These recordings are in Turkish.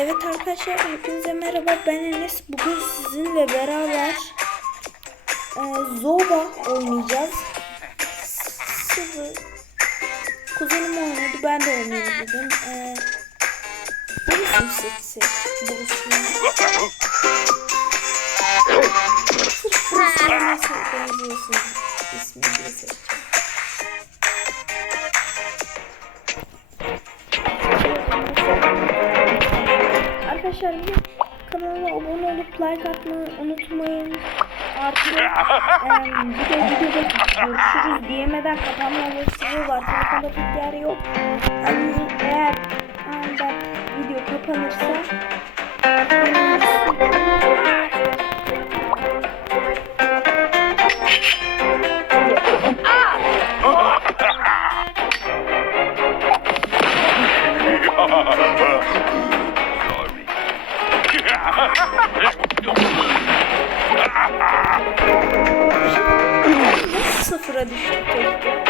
Evet arkadaşlar hepinize merhaba ben Enes. Bugün sizinle beraber e, Zoba oynayacağız. Sıvı. Kuzenim oynadı ben de oynayayım dedim. E? Bruce mu? Sırf Bruce'la nasıl benziyorsun ismini de seçeceğim. Olup like atmayı unutmayın. Artı bir de videoda görüşürüz diyemeden kapanma olasılığı var. Telefonda pek yer yok. Yani eğer nasıl sıfıra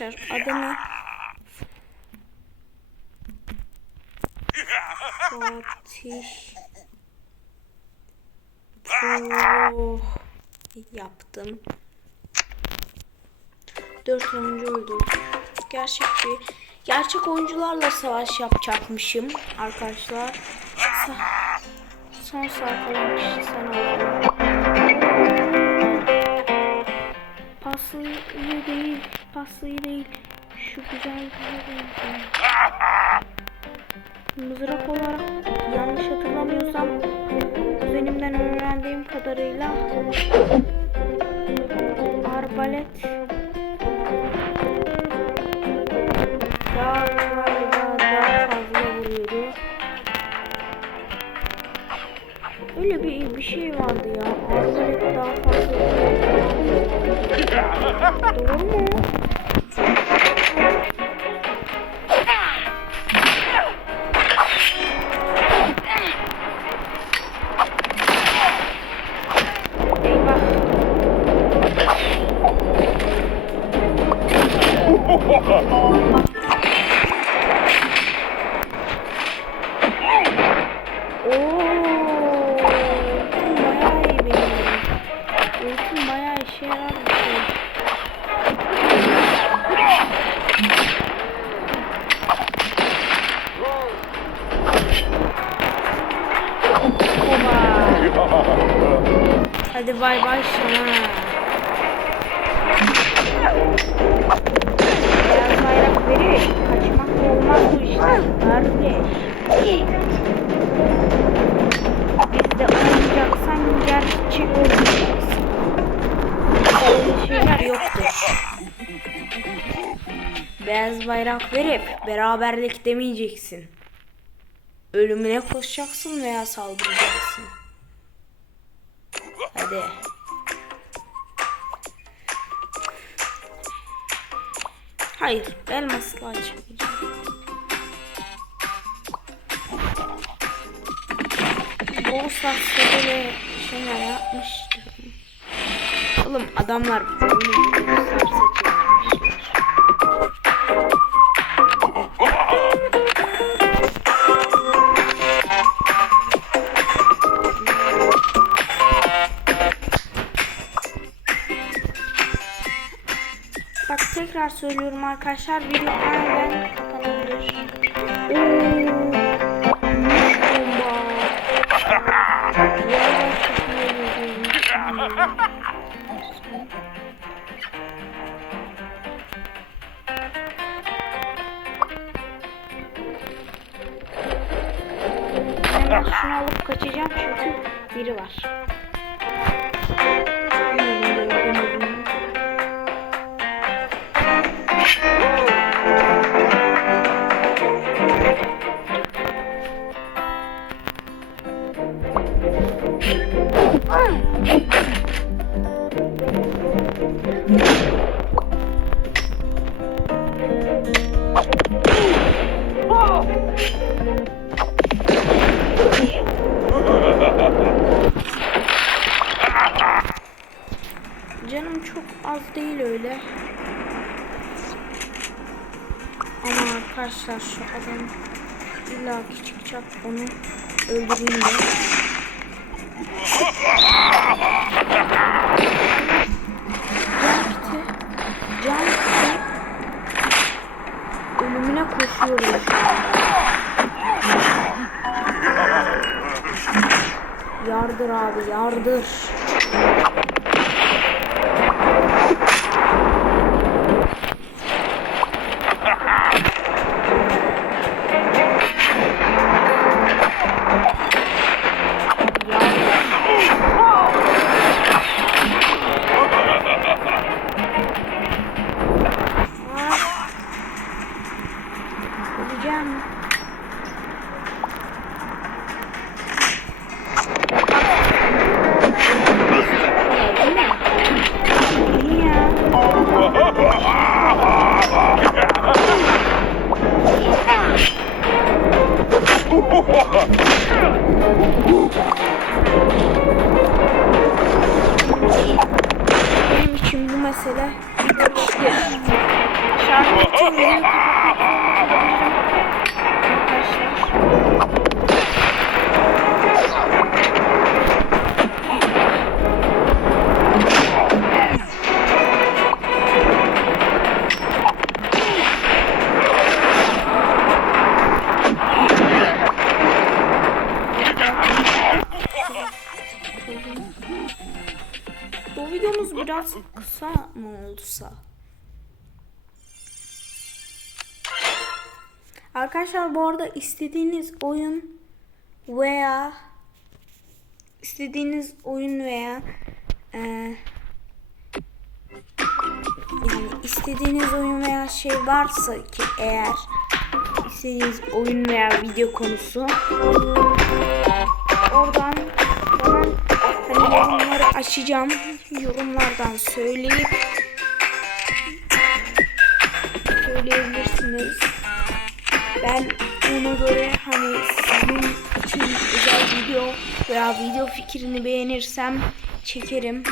arkadaşlar adımı Fatih Pro yaptım. Dört oyuncu öldü. Gerçek bir gerçek oyuncularla savaş yapacakmışım arkadaşlar. Sa- Son sağ kalan kişi sen oldun. Değil, paslıyı değil. Şu güzel güzel Mızrak olarak yanlış hatırlamıyorsam kuzenimden öğrendiğim kadarıyla arbalet Öyle bir bir şey vardı ya. Arbalet daha fazla. Doğru mu? Eyvah. Oba. Hadi bay bay sana. Beyaz bayrak verir. Kaçmak olmaz bu işte. Kardeş. Bizde oynayacaksan gerçek oynayacaksın. Öyle şeyler yoktur. Beyaz bayrak verip beraberlik demeyeceksin. Ölümüne koşacaksın veya saldıracaksın. Hadi. Hayır, elmasla açmayacağım. Bol saçlı böyle şeyler yapmıştım. Oğlum adamlar böyle tekrar söylüyorum arkadaşlar video aynen kapanabilir. Hemen şunu alıp kaçacağım çünkü biri var. Adam illa ki çıkacak onu öldüreyim de. Can kiti. Ölümüne koşuyoruz. Yardır abi yardır. Şarkı için videoyu kapatmak biraz kısa mı olsa? Arkadaşlar bu arada istediğiniz oyun veya istediğiniz oyun veya e, yani istediğiniz oyun veya şey varsa ki eğer istediğiniz oyun veya video konusu oradan açacağım yorumlardan söyleyip söyleyebilirsiniz. Ben ona göre hani sizin için özel video veya video fikrini beğenirsem çekerim.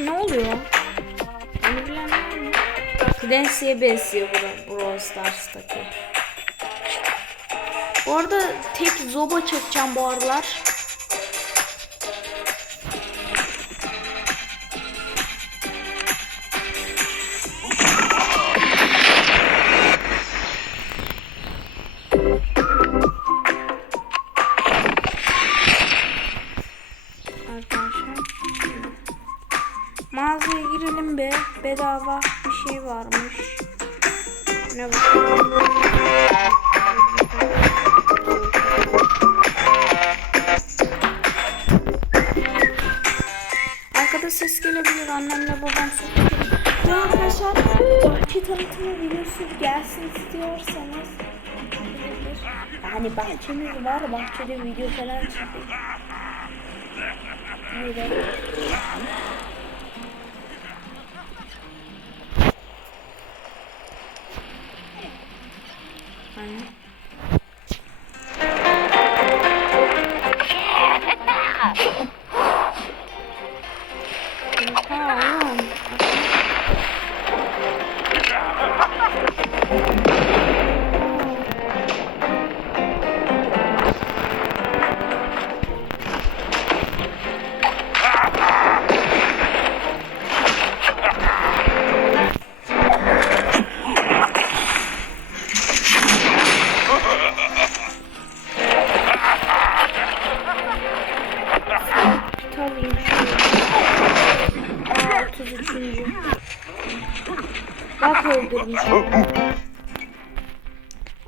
Fiş ne oluyor? Onu bilen var mı? Clancy'ye benziyor bu Brawl Stars'taki. Bu arada tek zoba çekeceğim bu aralar. Bedava bir şey varmış. Ne bakalım. Arkada ses gelebilir. Annemle babam sohbet ediyor. Arkadaşlar bahçe tanıtımı videosu gelsin istiyorsanız. Yani bahçemiz var. Bahçede video falan çekiyor. Böyle. Hani?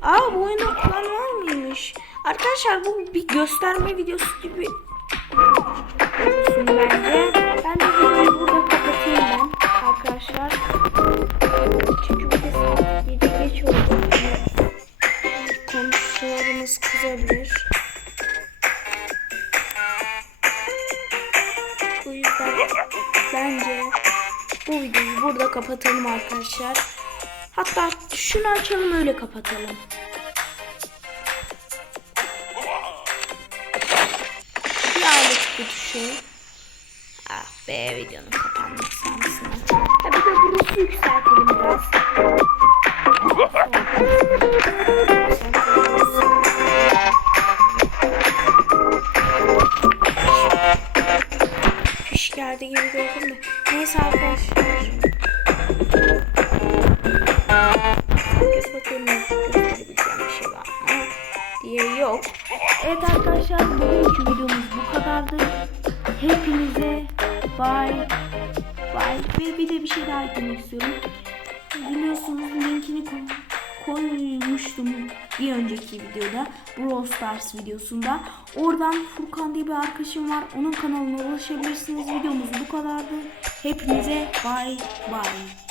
Aa bu oyunda plan var mıymış? Arkadaşlar bu bir gösterme videosu gibi bence. Ben de videoyu burada kapatayım ben arkadaşlar. Çünkü bir de saat 7 geç oldu. Komşularımız kızabilir. Bu yüzden bence bu videoyu burada kapatalım arkadaşlar. Hatta şunu açalım öyle kapatalım. Bir alet kutusu. Ah be videonun kapanmak sansına. Ha bir de burası yükseltelim biraz. Hepinize bye bye ve bir de bir şey daha eklemek istiyorum. Biliyorsunuz linkini koy- koymuştum bir önceki videoda Brawl Stars videosunda. Oradan Furkan diye bir arkadaşım var. Onun kanalına ulaşabilirsiniz. Videomuz bu kadardı. Hepinize bye bye.